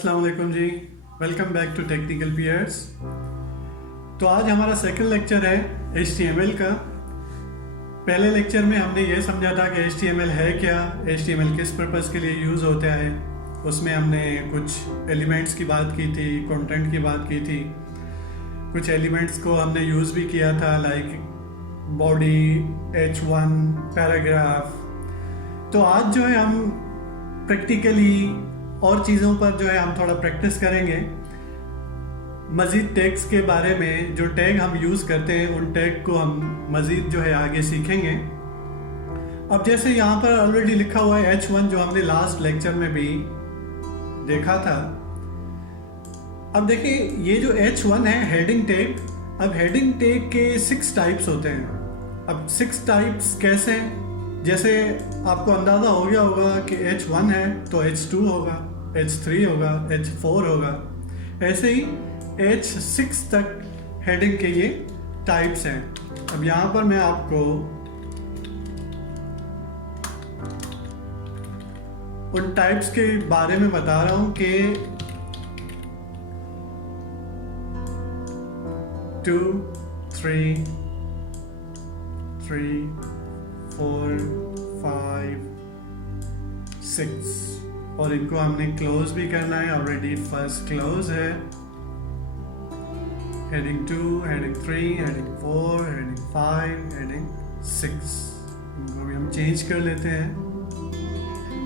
अस्सलाम वालेकुम जी। Welcome back to technical Piers. तो आज हमारा सेकंड लेक्चर है HTML का। पहले लेक्चर में हमने ये समझा था कि HTML है क्या, HTML किस पर्पज़ के लिए यूज़ होता है। उसमें हमने कुछ एलिमेंट्स की बात की थी, कंटेंट की बात की थी, कुछ एलिमेंट्स को हमने यूज़ भी किया था लाइक बॉडी, H1, पैराग्राफ। तो आज जो है हम प्रैक्टिकली और चीज़ों पर जो है हम थोड़ा प्रैक्टिस करेंगे। मज़ीद टैग्स के बारे में, जो टैग हम यूज़ करते हैं उन टैग को हम मज़ीद जो है आगे सीखेंगे। अब जैसे यहाँ पर ऑलरेडी लिखा हुआ है H1, जो हमने लास्ट लेक्चर में भी देखा था। अब देखिए ये जो H1 है हेडिंग टैग। अब हेडिंग टैग के 6 टाइप्स होते हैं। अब 6 टाइप्स कैसे हैं? जैसे आपको अंदाज़ा हो गया होगा कि H1 है तो H2 होगा, H3 होगा, H4 होगा, ऐसे ही H6 तक हेडिंग के ये टाइप्स हैं। अब यहाँ पर मैं आपको उन टाइप्स के बारे में बता रहा हूँ कि 2, 3, 4, 5, 6 और इनको हमने क्लोज भी करना है। ऑलरेडी फर्स्ट क्लोज है। Heading 2, heading 3, heading 4, heading 5, heading 6, इनको भी हम चेंज कर लेते हैं।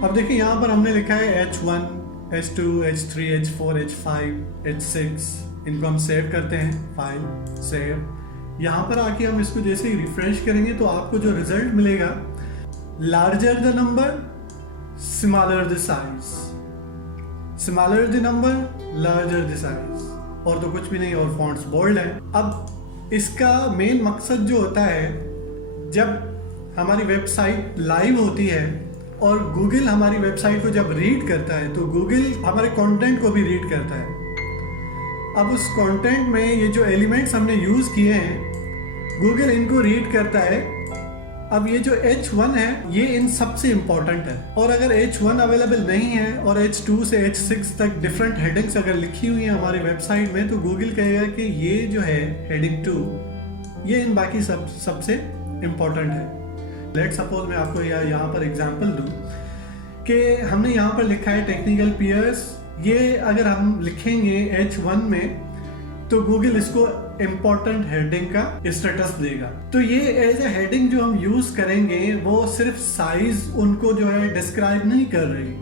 अब देखिए यहाँ पर हमने लिखा है H1, H2, H3, H4, H5, H6। इनको हम सेव करते हैं, फाइल सेव। यहाँ पर आके हम इसको जैसे ही रिफ्रेश करेंगे तो आपको जो रिजल्ट मिलेगा, larger the number, smaller the size, smaller the number, larger the size, और तो कुछ भी नहीं, और फॉन्ट्स बोल्ड है। अब इसका मेन मकसद जो होता है, जब हमारी वेबसाइट लाइव होती है और गूगल हमारी वेबसाइट को जब रीड करता है तो गूगल हमारे कंटेंट को भी रीड करता है। अब उस कंटेंट में ये जो एलिमेंट्स हमने यूज़ किए हैं, गूगल इनको रीड करता है। अब ये जो H1 है ये इन सबसे इम्पॉर्टेंट है, और अगर H1 अवेलेबल नहीं है और H2 से H6 तक डिफरेंट हेडिंग्स अगर लिखी हुई हैं हमारी वेबसाइट में, तो गूगल कहेगा कि ये जो है हेडिंग 2 ये इन बाकी सबसे इम्पॉर्टेंट है। लेट सपोज मैं आपको यहाँ पर एग्जांपल दूँ कि हमने यहाँ पर लिखा है टेक्निकल पियर्स। ये अगर हम लिखेंगे H1 में तो गूगल इसको इम्पोर्टेंट हेडिंग का स्टेटस देगा। तो ये एज ए हेडिंग जो हम यूज करेंगे वो सिर्फ साइज उनको जो है डिस्क्राइब नहीं कर रही,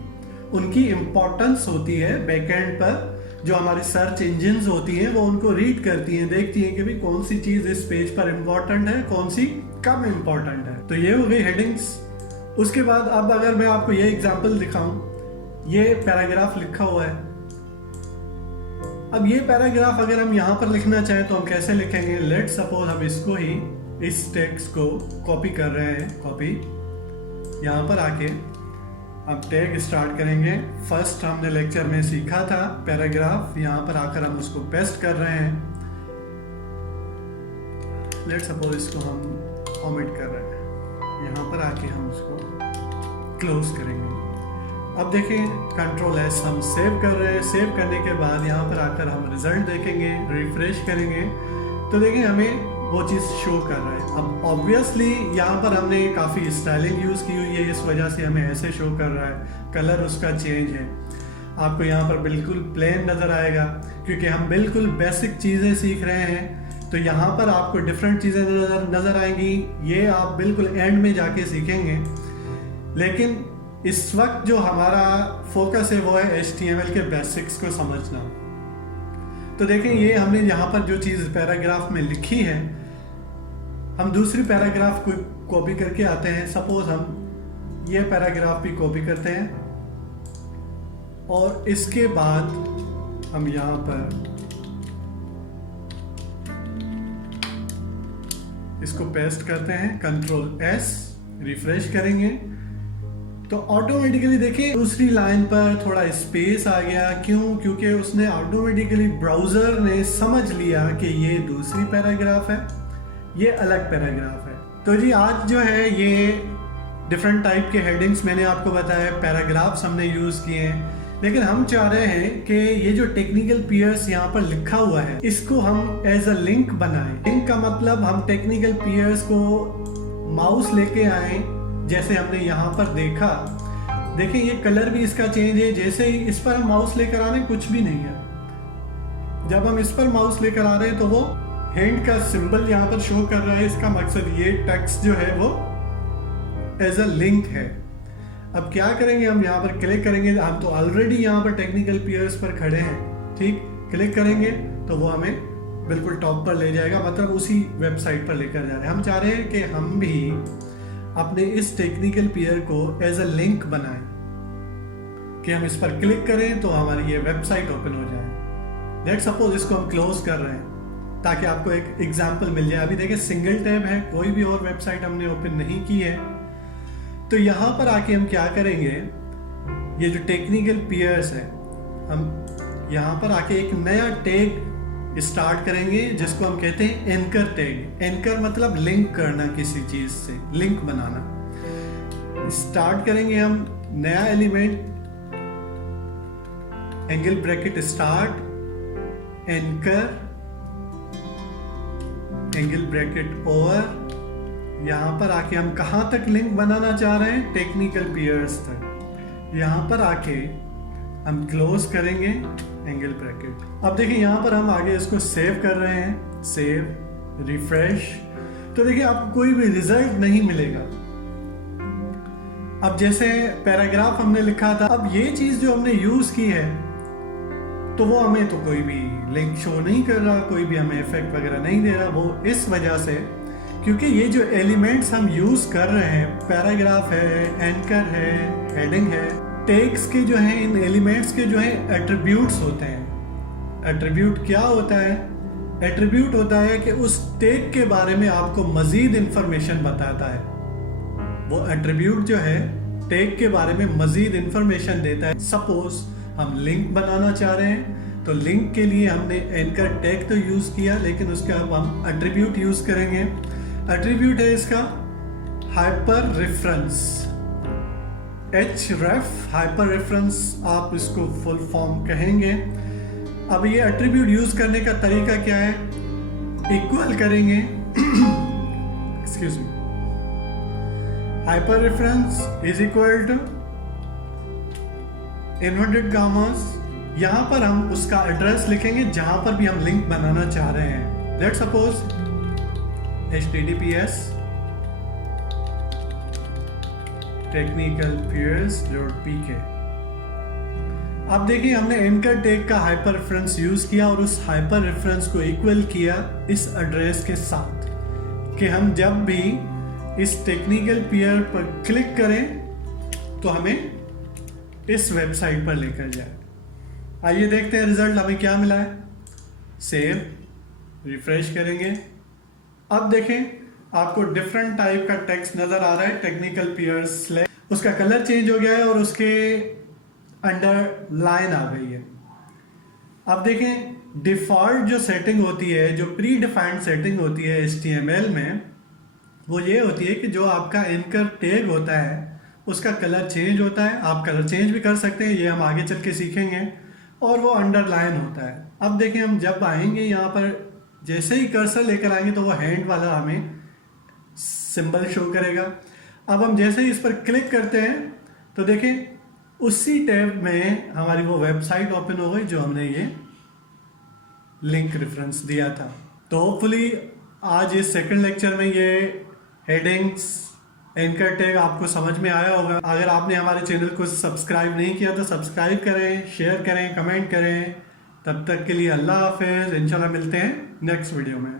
उनकी इम्पोर्टेंस होती है बैकएंड पर। जो हमारी सर्च इंजिन्स होती हैं वो उनको रीड करती हैं, देखती हैं कि भाई कौन सी चीज इस पेज पर इम्पोर्टेंट है, कौन सी कम इम्पोर्टेंट है। तो ये हो गई हेडिंग्स। उसके बाद अब अगर मैं आपको ये एग्जाम्पल दिखाऊं, ये पैराग्राफ लिखा हुआ है। अब ये पैराग्राफ अगर हम यहाँ पर लिखना चाहें तो हम कैसे लिखेंगे? लेट सपोज हम इसको ही, इस टेक्स्ट को कॉपी कर रहे हैं, कॉपी। यहाँ पर आके हम टैग स्टार्ट करेंगे। फर्स्ट हमने लेक्चर में सीखा था पैराग्राफ, यहाँ पर आकर हम उसको पेस्ट कर रहे हैं। लेट सपोज इसको हम ओमिट कर रहे हैं, यहाँ पर आके हम उसको क्लोज करेंगे। अब देखें कंट्रोल S हम सेव कर रहे हैं। सेव करने के बाद यहाँ पर आकर हम रिजल्ट देखेंगे, रिफ्रेश करेंगे तो देखें हमें वो चीज़ शो कर रहा है। अब ऑब्वियसली यहाँ पर हमने काफ़ी स्टाइलिंग यूज़ की हुई है, इस वजह से हमें ऐसे शो कर रहा है। कलर उसका चेंज है। आपको यहाँ पर बिल्कुल प्लेन नज़र आएगा क्योंकि हम बिल्कुल बेसिक चीज़ें सीख रहे हैं। तो यहाँ पर आपको डिफरेंट चीज़ें नज़र आएंगी, ये आप बिल्कुल एंड में जाके सीखेंगे। लेकिन इस वक्त जो हमारा फोकस है वो है HTML के बेसिक्स को समझना। तो देखें ये हमने यहाँ पर जो चीज़ पैराग्राफ में लिखी है, हम दूसरी पैराग्राफ को कॉपी करके आते हैं। सपोज हम ये पैराग्राफ भी कॉपी करते हैं और इसके बाद हम यहाँ पर इसको पेस्ट करते हैं, कंट्रोल S, रिफ्रेश करेंगे तो ऑटोमेटिकली देखिए दूसरी लाइन पर थोड़ा स्पेस आ गया। क्यों? क्योंकि उसने ऑटोमेटिकली ब्राउज़र ने समझ लिया कि ये दूसरी पैराग्राफ है, ये अलग पैराग्राफ है। तो जी आज जो है ये डिफरेंट टाइप के हेडिंग्स मैंने आपको बताया, पैराग्राफ्स हमने यूज़ किए हैं। लेकिन हम चाह रहे हैं कि ये जो टेक्निकल पीयर्स यहाँ पर लिखा हुआ है इसको हम एज अ लिंक बनाएं। लिंक का मतलब हम टेक्निकल पीयर्स को माउस लेके आए, जैसे हमने यहाँ पर देखा। देखिए ये कलर भी इसका चेंज है। जैसे ही इस पर हम माउस लेकर आ रहे हैं कुछ भी नहीं है। जब हम इस पर माउस लेकर आ रहे हैं तो वो हैंड का सिंबल यहाँ पर शो कर रहा है। इसका मकसद ये टेक्स्ट जो है वो एज अ लिंक है। अब क्या करेंगे, हम यहाँ पर क्लिक करेंगे। हम तो ऑलरेडी यहाँ पर टेक्निकल पीयर्स पर खड़े हैं, ठीक। क्लिक करेंगे तो वो हमें बिल्कुल टॉप पर ले जाएगा, मतलब उसी वेबसाइट पर लेकर जा रहे हैं। हम चाह रहे हैं कि हम भी अपने इस टेक्निकल पीयर को एज अ लिंक बनाएं, कि हम इस पर क्लिक करें तो हमारी ये वेबसाइट ओपन हो जाए। लेट्स सपोज इसको हम क्लोज कर रहे हैं ताकि आपको एक एग्जांपल मिल जाए। अभी देखिए सिंगल टैब है, कोई भी और वेबसाइट हमने ओपन नहीं की है। तो यहाँ पर आके हम क्या करेंगे, ये जो टेक्निकल पीयर्स है, हम यहाँ पर आके एक नया टैग स्टार्ट करेंगे जिसको हम कहते हैं एंकर टैग। एंकर मतलब लिंक करना, किसी चीज से लिंक बनाना। स्टार्ट करेंगे हम नया element, angle bracket start, anchor, angle bracket over. यहाँ पर आके हम कहाँ तक लिंक बनाना चाह रहे हैं, टेक्निकल पीयर्स तक। यहाँ पर आके हम क्लोज करेंगे एंगल ब्रैकेट। अब देखिए यहाँ पर हम आगे इसको सेव कर रहे हैं, सेव, रिफ्रेश। तो देखिए आपको कोई भी रिजल्ट नहीं मिलेगा। अब जैसे पैराग्राफ हमने लिखा था, अब ये चीज जो हमने यूज की है तो वो हमें तो कोई भी लिंक शो नहीं कर रहा, कोई भी हमें इफेक्ट वगैरह नहीं दे रहा। वो इस वजह से क्योंकि ये जो एलिमेंट्स हम यूज कर रहे हैं, पैराग्राफ है, एंकर है, हेडिंग है, टैग्स के जो है, इन एलिमेंट्स के जो है एट्रीब्यूट्स होते हैं। एट्रीब्यूट क्या होता है? एट्रीब्यूट होता है कि उस टैग के बारे में आपको मजीद इंफॉर्मेशन बताता है। वो एट्रीब्यूट जो है टैग के बारे में मजीद इंफॉर्मेशन देता है। सपोज हम लिंक बनाना चाह रहे हैं तो लिंक के लिए हमने एंकर टैग तो यूज किया, लेकिन उसके अब हम एट्रीब्यूट यूज करेंगे। एट्रीब्यूट है इसका hyper reference, href, hyper reference आप इसको फुल फॉर्म कहेंगे। अब ये एट्रीब्यूट यूज करने का तरीका क्या है? इक्वल करेंगे excuse me, hyper reference is equal to inverted commas. यहां पर हम उसका एड्रेस लिखेंगे जहां पर भी हम लिंक बनाना चाह रहे हैं। Let's suppose https technicalpeers.pk। अब देखिए हमने एंकर टैग का हाइपर रेफरेंस यूज किया और उस हाइपर रेफरेंस को इक्वल किया इस एड्रेस के साथ, कि हम जब भी इस टेक्निकल पीयर पर क्लिक करें तो हमें इस वेबसाइट पर लेकर जाए। आइए देखते हैं रिजल्ट हमें क्या मिला है। सेव, रिफ्रेश करेंगे। अब देखें आपको डिफरेंट टाइप का टेक्स्ट नजर आ रहा है, टेक्निकल पीयर्स, उसका कलर चेंज हो गया है और उसके अंडर लाइन आ गई है। अब देखें डिफॉल्ट जो सेटिंग होती है, जो प्री डिफाइंड सेटिंग होती है HTML में, वो ये होती है कि जो आपका एंकर टैग होता है उसका कलर चेंज होता है। आप कलर चेंज भी कर सकते हैं, ये हम आगे चल के सीखेंगे। और वो अंडरलाइन होता है। अब देखें हम जब आएंगे यहाँ पर, जैसे ही कर्सर लेकर आएंगे तो वो हैंड वाला हमें सिंबल शो करेगा। अब हम जैसे ही इस पर क्लिक करते हैं तो देखें उसी टैब में हमारी वो वेबसाइट ओपन हो गई जो हमने ये लिंक रेफरेंस दिया था। तो होपफुली आज इस सेकंड लेक्चर में ये हेडिंग्स, एंकर टैग आपको समझ में आया होगा। अगर आपने हमारे चैनल को सब्सक्राइब नहीं किया तो सब्सक्राइब करें, शेयर करें, कमेंट करें। तब तक के लिए अल्लाह हाफिज़। इंशाल्लाह मिलते हैं नेक्स्ट वीडियो में।